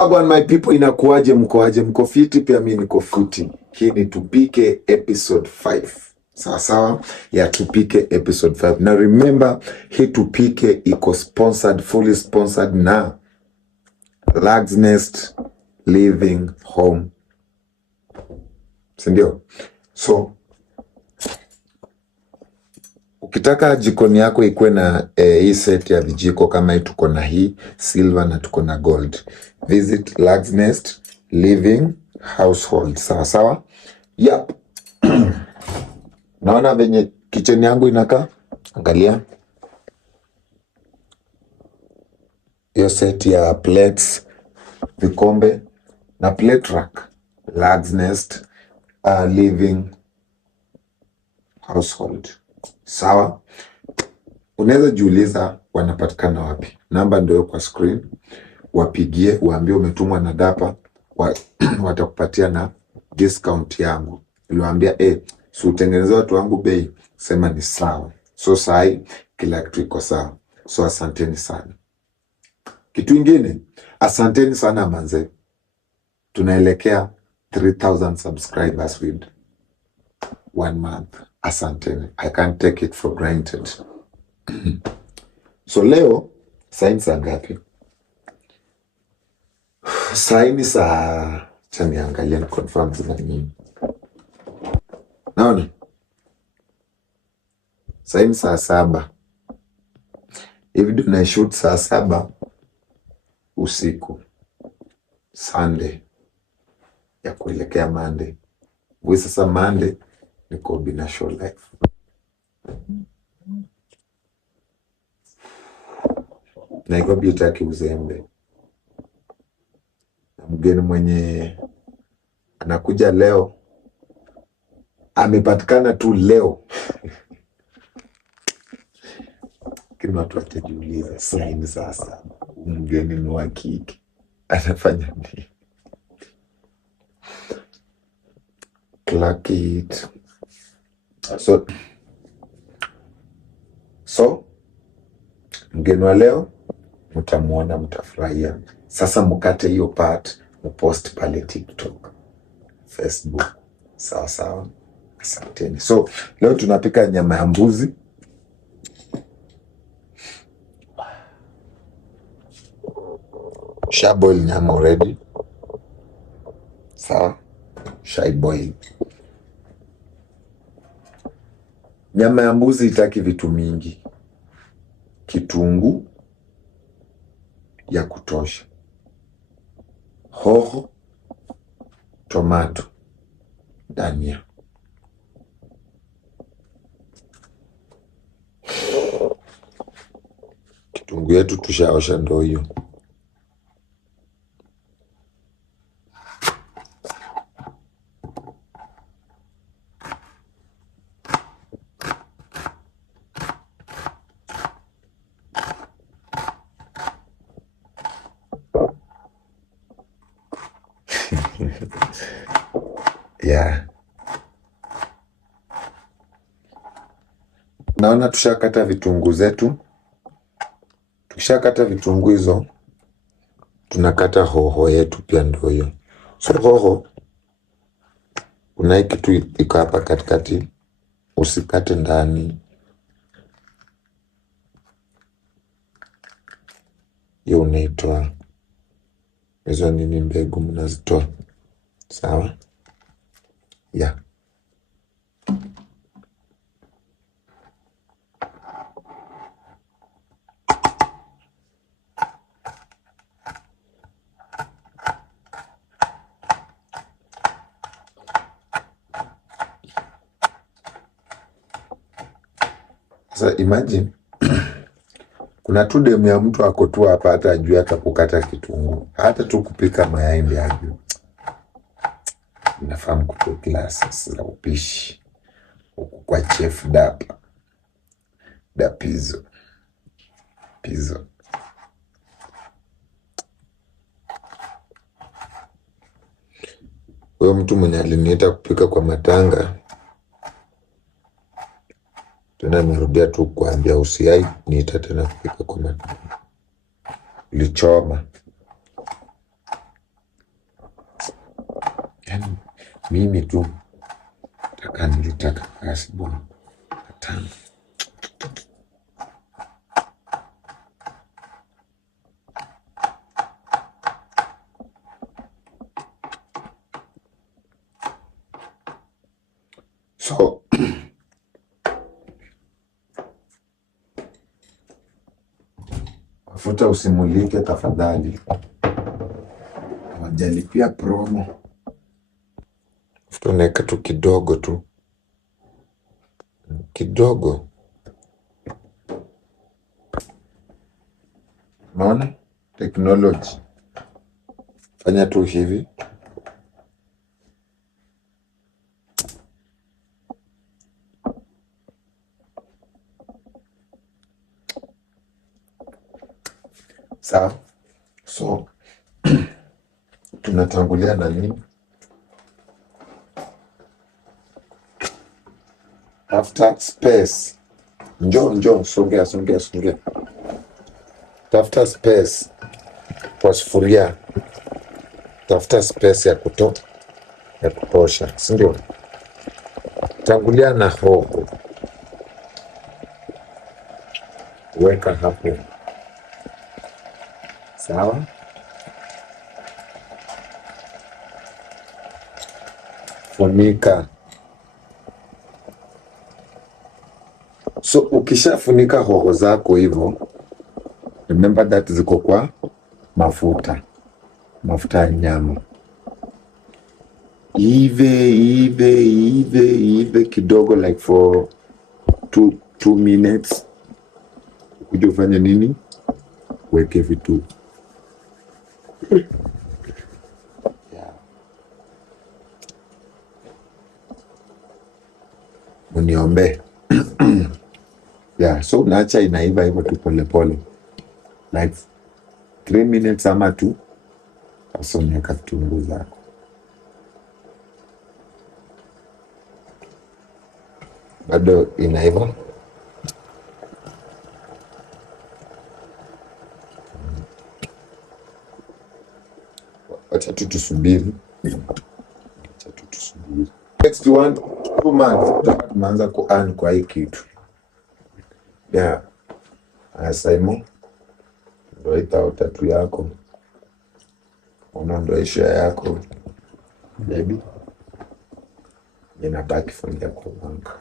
Wagwan my people, inakuaje? Mkoaje? Mko fiti? Pia mimi niko fiti. Hii ni Tupike episode 5. Sawa ya Tupike episode 5. Na remember, hii Tupike iko fully sponsored na Lag's Nest Living Home, sindio? So ukitaka jikoni yako ikuwe na hii set ya vijiko kama hii, tuko na hii silver na tuko na gold, visit Lag's Nest Living Household. Sawa. Yep. Naona venye kitchen yangu inakaa. Angalia hiyo set ya plates, vikombe na plate rack. Lag's Nest Living Household. Sawa. Unaweza jiuliza wanapatikana wapi? Namba ndio kwa screen. Wapigie, waambie umetumwa na Dapa, watakupatia na discount yangu. Iliwaambia si utengeneze watu wangu bei, sema ni sawa. So sai kila kitu iko sawa. So asanteni sana. Kitu ingine, asanteni sana manze. Tunaelekea 3000 subscribers with 1 month. Asanteni. I can't take it for granted. So leo saini saa ngapi? Saini saa chaniangalia ni confirm zina nini. Naona saini saa 7. Hivi ndio na shoot saa 7 usiku Sunday ya kuelekea Monday. Sasa Monday niko Bina Show live. Na iko biotaki uzembe. Mgeni mwenye anakuja leo amepatikana tu leo. Kini watu watajiuliza saini sasa mgeni ni wa kike anafanya nini? Clock it. So mgeni wa leo mtamuona, mtafurahia. Sasa mkate hiyo part, mpost pale TikTok, Facebook. Sawa. Asanteni. So leo tunapika nyama ya mbuzi. Sha boil nyama already. Sawa. Sha boil. Nyama ya mbuzi itaki vitu mingi. Kitunguu ya kutosha, hoho, tomato, dania. Kitunguu yetu tushaosha, ndo hiyo. Yeah. Naona tushakata vitunguu zetu. Tukishakata vitunguu hizo, tunakata hoho yetu pia, ndio hiyo. So hoho kuna kitu iko hapa katikati, usikate ndani. Hiyo unaitoa. Hizo nini mbegu mnazitoa. Sawa? Yeah. Sasa imagine kuna tu demu ya mtu ako tu hapa, hata ajui hata kukata kitunguu, hata tu kupika mayai ndio ajui. Nafahamu kutoa classes za upishi kwa chef Dapizo. Huyo mtu mwenye aliniita kupika kwa matanga, tena nirudia tu kuambia usiai niita tena kupika kwa matanga. Lichoma. Mimi tu nilitaka kasi bwana. Tano. So mafuta usimulike tafadhali, wajalipia promo. Mafuta unaweka tu kidogo tu, kidogo. Unaona technology, fanya tu hivi. Sawa. So tunatangulia na nini? Tafuta space. Njoo, songea. Tafuta space kwa sufuria. Tafuta space ya kutosha, si ndio? Tangulia na hoho. Weka hapo. Sawa. Funika. So ukishafunika hoho zako hivyo, remember that ziko kwa mafuta ya nyama. Ive kidogo, like for 2 minutes. Kuja ufanye nini? Weke vitu. Uniombe. Yeah, so unaacha inaiva hivyo tu polepole, like 3 minutes ama 2. Sasa unaweka vitunguu zako. Bado inaiva. Acha tu tusubiri. Next 2 months tunaanza ku-earn kwa hii kitu. Yeah. Asaimo. Ndio itautatu yako. Ndio share yako. Baby. Ninabaki fundia kwa banka.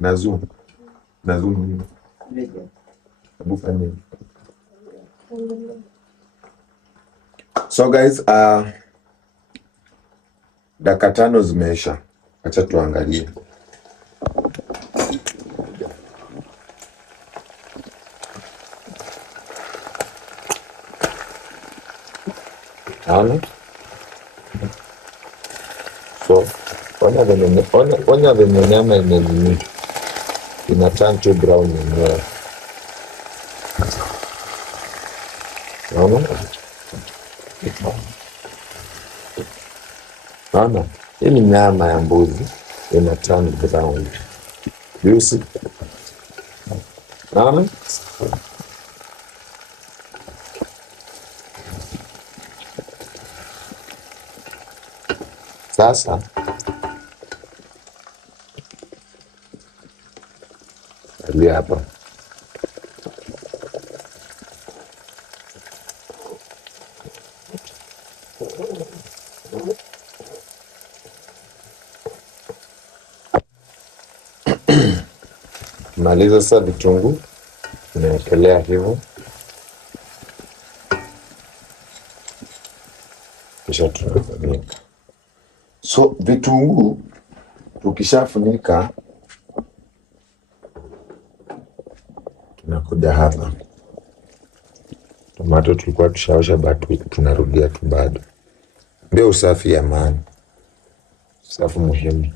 Nazum nini? Bufa nini? So guys, dakika 5 zimeisha. Acha tuangalie. So ona venye nyama imenini, ina turn to brown yenyewe. Naona hii ni nyama ya mbuzi ina turn brown. You see? Naona sasa hapa maliza sasa vitunguu unawekelea hivyo, kisha tunafunika. So vitunguu tukishafunika, tunakuja hapa. Tomato tulikuwa tushaosha, but tunarudia tu bado. Ndio usafi ya maana, usafi muhimu.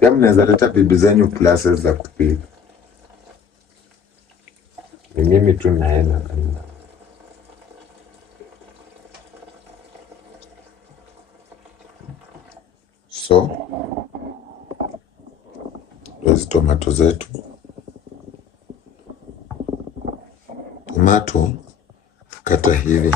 Pia mnaweza leta bibi zenyu classes za kupika. Ni mimi tu naenda kama. So tomato zetu. Tomato kata hivi.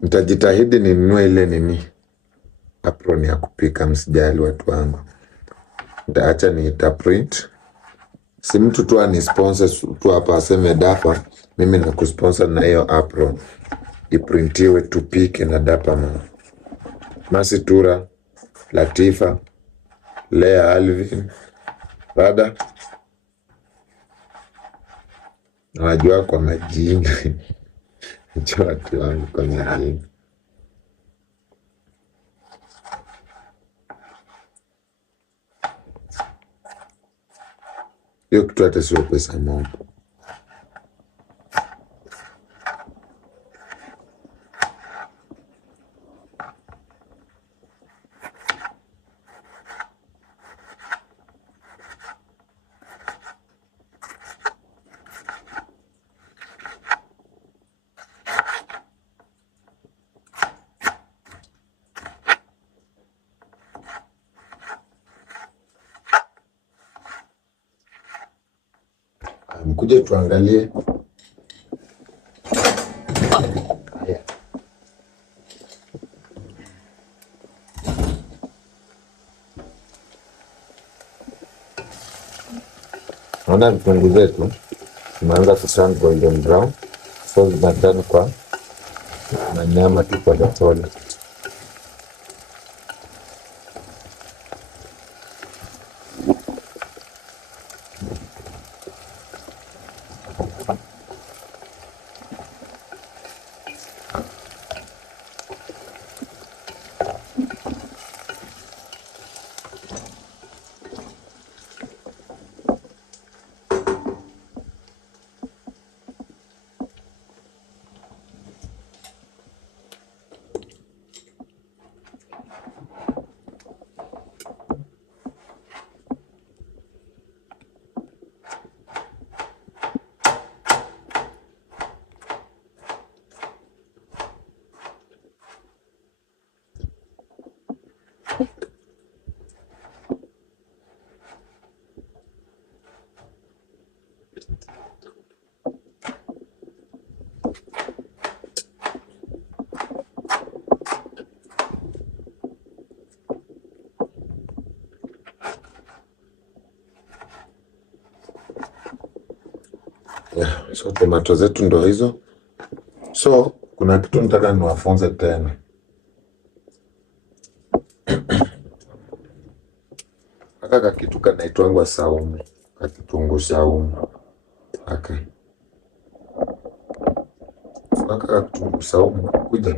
Nitajitahidi ninunue ile nini apron ya kupika, msijali watu wangu. Nitaacha nitaprint. Si mtu tu anisponsor tu hapa aseme Dapa, mimi nakusponsor na hiyo apron. Iprintiwe tupike na Dapa man. Masi Tura, Latifa, Lea Alvin, Rada. Nawajua kwa majina. Najua watu wangu kwa majina. Hiyo kitu hata sio pesa moja. Mkuje tuangalie. Naona vitunguu zetu zimeanza kuturn golden brown, so zinatana kwa na nyama tu kwa pole. Yeah, so tomato zetu ndo hizo. So kuna kitu nataka niwafunze tena. Aka kitu kanaitwangwa saumu, kitunguu saumu. Aka kitunguu saumu kuja.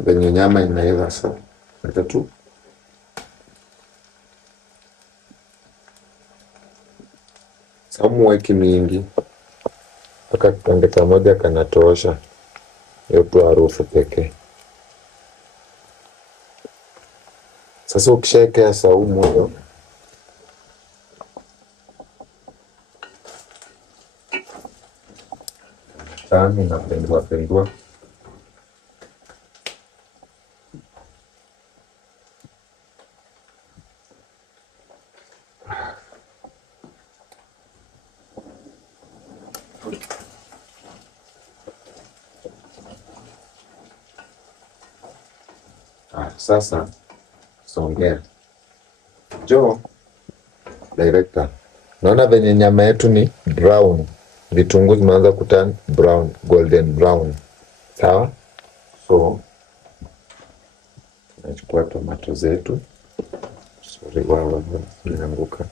Venye nyama inaiva sasa. Acha tu. Saumu weki mingi. Aka kipande kamoja kanatosha. Hiyo tu harufu pekee. Sasa ukishaekea saumu hiyo, tani napendua. Sasa songea. Jo, director. Naona venye nyama yetu ni brown. Vitunguu zimeanza kuturn brown, golden brown. Sawa? So nachukua tomato zetu. Sorry, wao zinaanguka.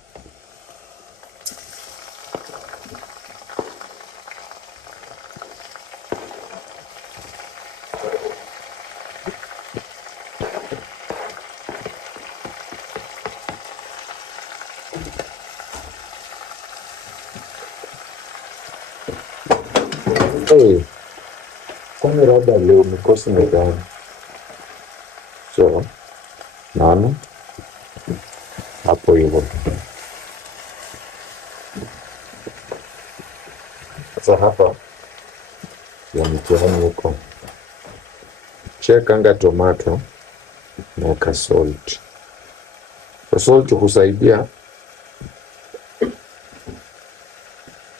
Kwani labda leo mikosi ni gani? So naona hapo hivyo. Sasa hapa ya mtihani huko, chekanga tomato na salt. So salt husaidia,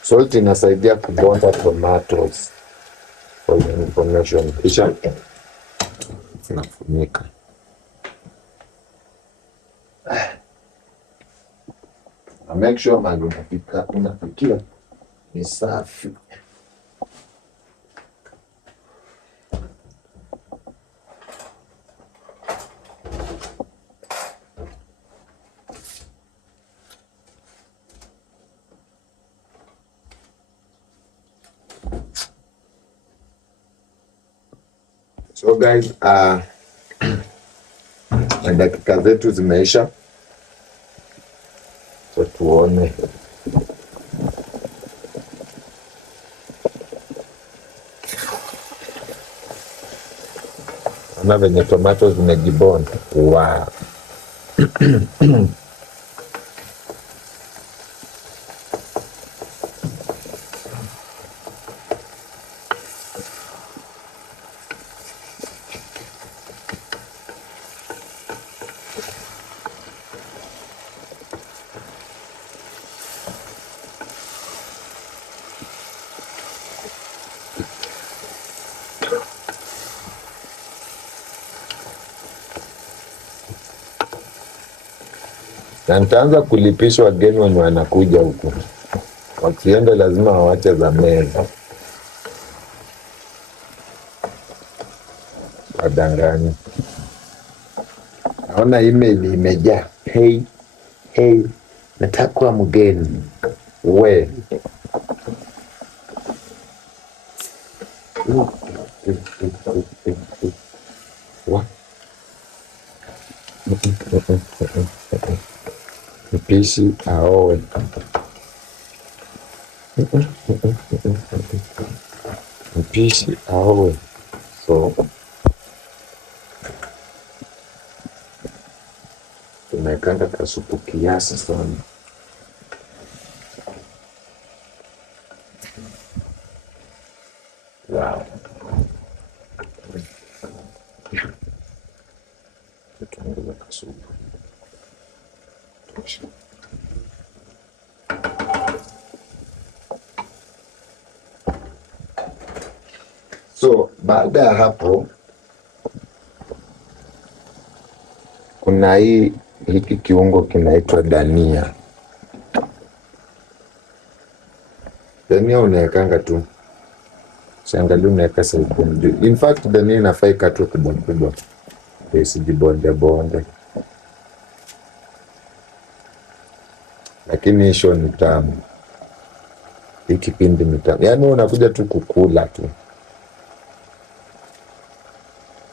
salt inasaidia kubonda tomatoes, for your information. Kisha nafunika. Na make sure mahali unapikia ni safi. So guys, dakika zetu zimeisha. So tuone. Ona venye tomato zimejibonda. Wow. Na nitaanza kulipisha wageni wenye wanakuja huku. Wakienda lazima wawache za meza. Wadanganyi. Naona email imejaa. Hey, nataka kuwa mgeni. We. Mpishi aowe. Mpishi aowe. So tunawekanga kasupu kiasi sana. Wow. Tuongeza kasupu. So baada ya hapo kuna hiki kiungo kinaitwa dania. Dania unawekanga tu. Siangalia unaweka saizi. In fact dania inafaa ikatwe kubwa. Isijibonde bonde. Lakini hisho ni tamu. Hii kipindi ni tamu. Yaani unakuja tu kukula tu.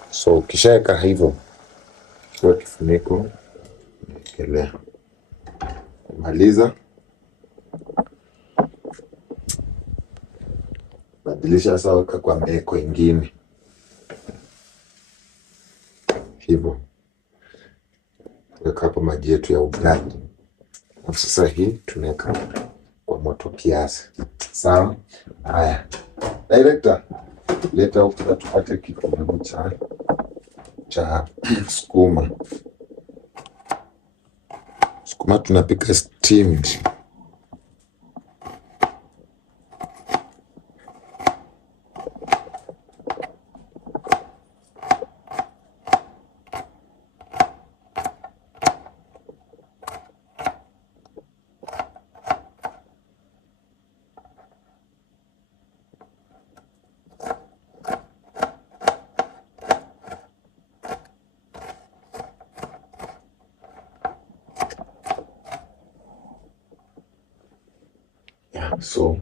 So ukishaweka hivyo, kwa kifuniko, ekelea. Maliza. Badilisha sasa, weka kwa meko ingine. Hivyo. Weka hapo maji yetu ya ugali. Na sasa hii tunaweka kwa moto kiasi. Sawa? Haya. Director, leta huku tupate kikombe cha sukuma. Sukuma tunapika steamed. So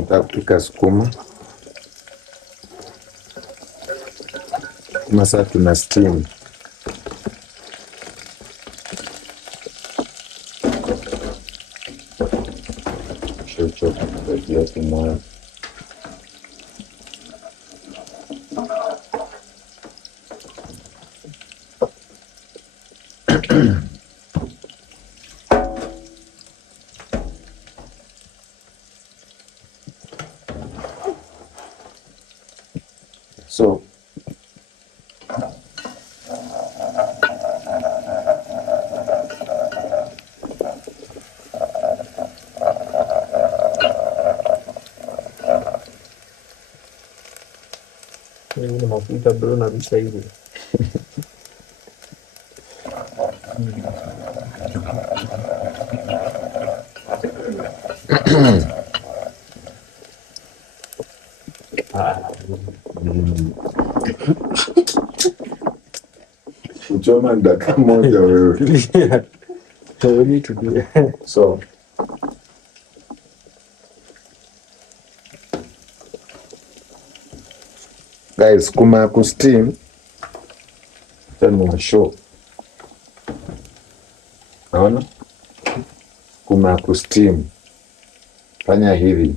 Nitapika sukuma. Sasa tuna steam. Chocho kwa kimoja. So ni mafuta bro na visa hivi. kuchoma dakika moja wewe. So we need to do it. So guys, sukuma ya kusteam tena show. Naona sukuma ya kusteam, fanya hivi.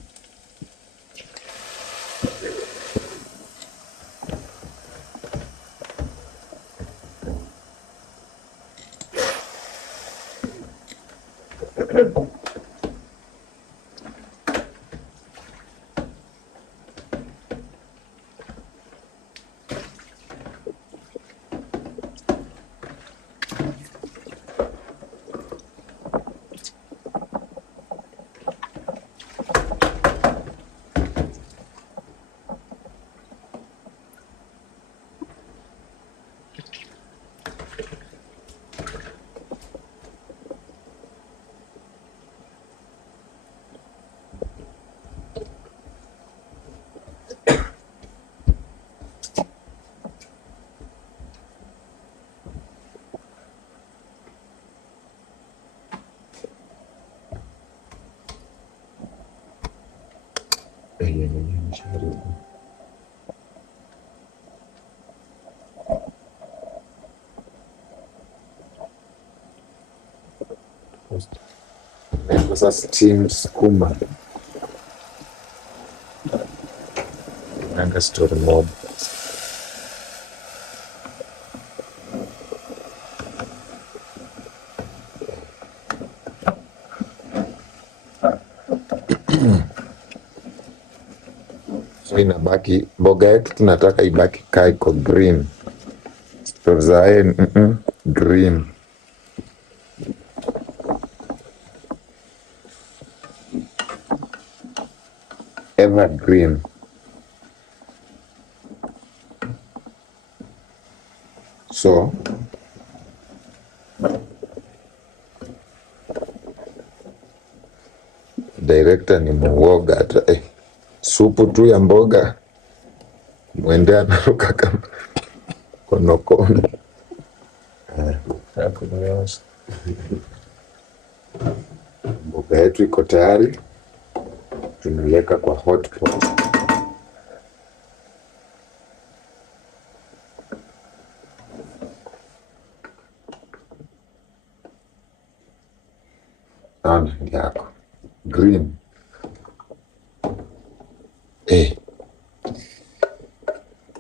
Sasa steam sukuma nanga story mob. So inabaki mboga yetu tunataka ibaki kaa iko green. Tuzae green. Evergreen. So director ni muoga hata supu tu ya mboga mwende anaruka kama konokono. Mboga yetu iko tayari, tunaweka kwa hot pot. Naona yako green.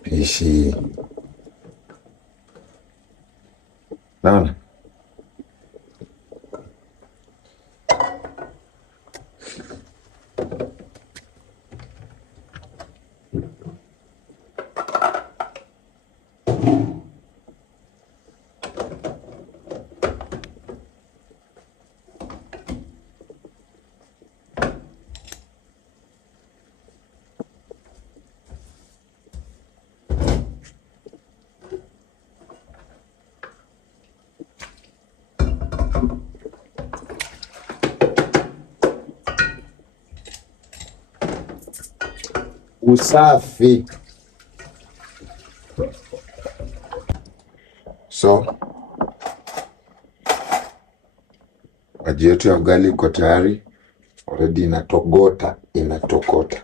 Pishi. Naona usafi. So maji yetu ya ugali iko tayari, already inatokota.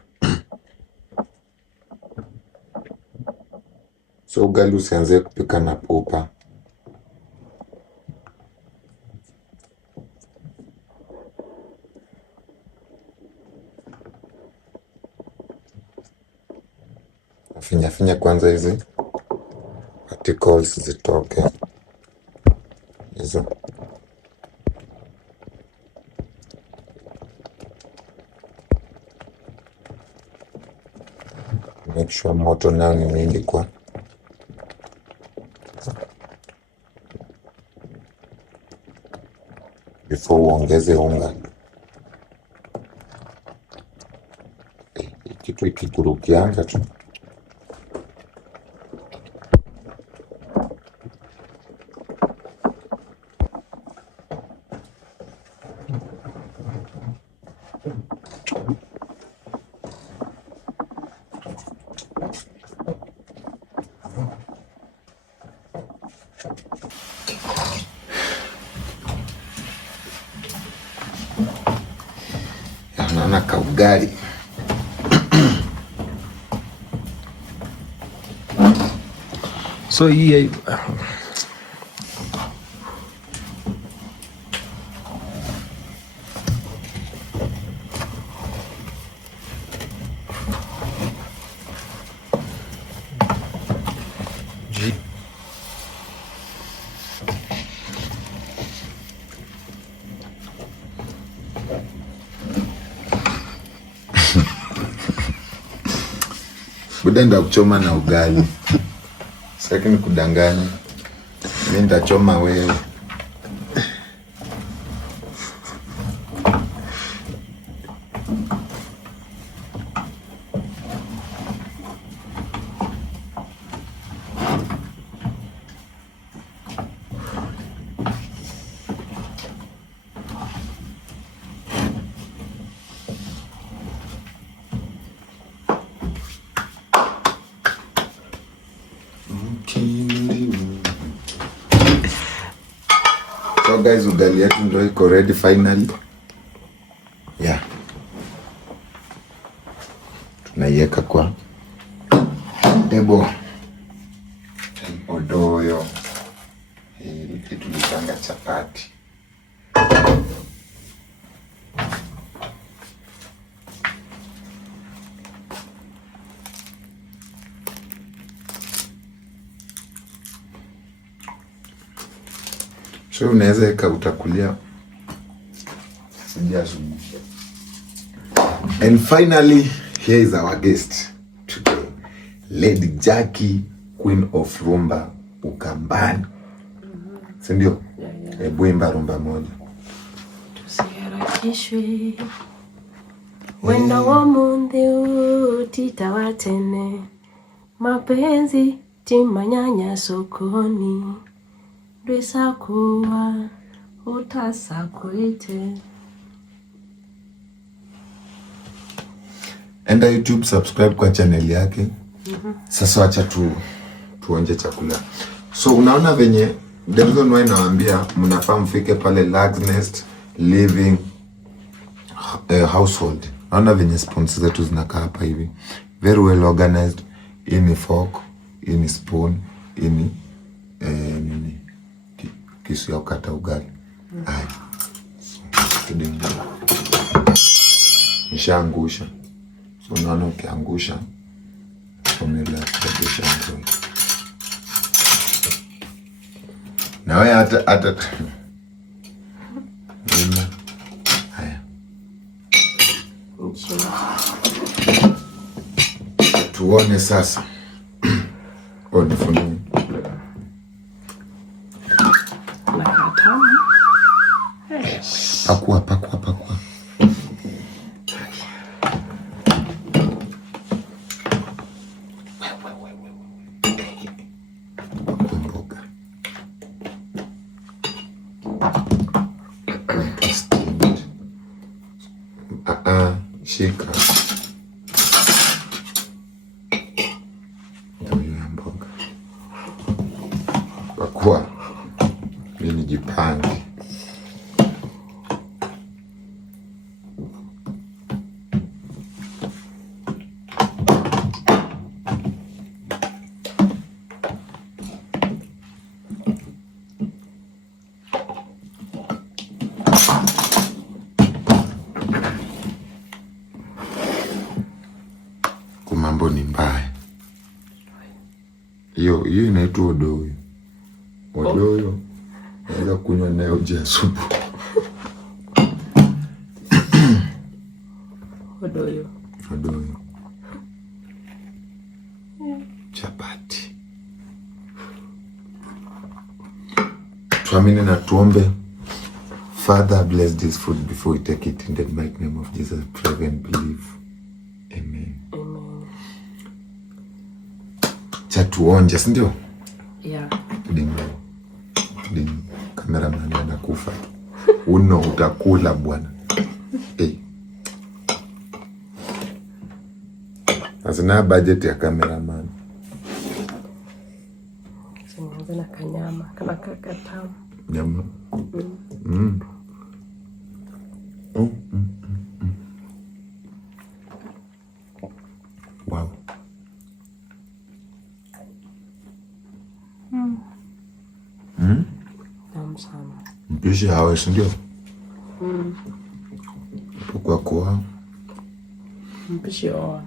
So ugali usianze kupika na pupa. Finya kwanza hizi particles zitoke hizo. Make sure moto nao ni mingi kwa before uongeze unga. Kitu ikikurukianga tu. Naona kaugali. So hii Buda ndakuchoma na ugali. Sitaki nikudanganye. Mimi ndachoma wewe. So guys, ugali yetu ndio iko ready finally. Yeah. Tunaiweka kwa debo. Odoyo. Hii kitu tulipanga chapati. So unaweza weka utakulia sija asubuhi. And finally, here is our guest today. Lady Jackie, Queen of Rumba Ukambani. Si ndio? Hebu imba rumba moja. Tusiharakishwe wenda wa mundi utita watene, mapenzi timanyanya sokoni, ndwisa kuwa utasa kuite. Enda YouTube, subscribe kwa channel yake. Sasa wacha tuonje chakula. So unaona venye the reason why nawaambia mnafaa mfike pale Lag's Nest Living Household. Naona venye spoons zetu zinakaa hapa hivi. Very well organized. Hii ni fork, hii ni spoon, hii ni kisu ya kukata ugali. Haya. Nishaangusha. So unaona ukiangusha formula kubadilisha ngoi. Na wewe hata haya. Tuone sasa. Funny. Pakua. Shika. Mboga. Pakua. Mimi jipange. Hiyo inaitwa odoyo. Odoyo naweza kunywa nayo uji ya supu. Odoyo. Chapati. Tuamini na tuombe. Father, bless this food before we take it in the mighty name of Jesus. Pray and believe. Amen. Cha tuonje, si ndio? Yeah. Cameraman anakufa. Uno utakula bwana. Asina budget ya cameraman. Sinaanza na kanyama, kana kakatamu. Nyama. Wow. Tamu sana. Mpishi hawe, si ndio? Kwa Mpishi oa.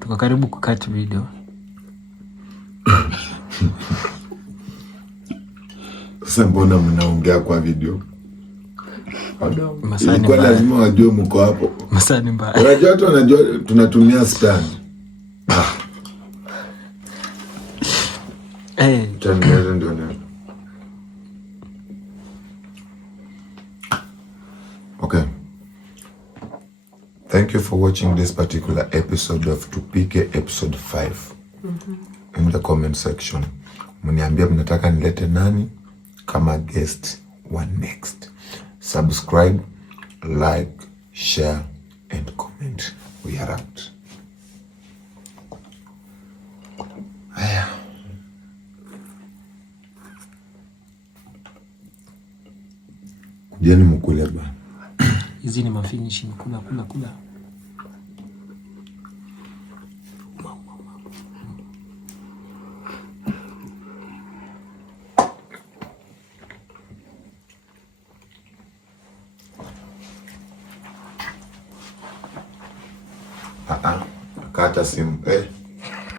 Tuko karibu kukata video. Sasa mbona mnaongea kwa video? Masani ilikuwa lazima wajue mko hapo. Masani mbaya. Unajua watu wanajua tunatumia stand. Changaza ndio na. Okay. Thank you for watching this particular episode of Tupike episode 5. In the comment section. Mniambia mnataka nilete nani kama guest one next. Subscribe, like, share and comment. We are out. Aya. Kujeni mkule bwana. Hizi ni mafinishi, kula. Kata simu.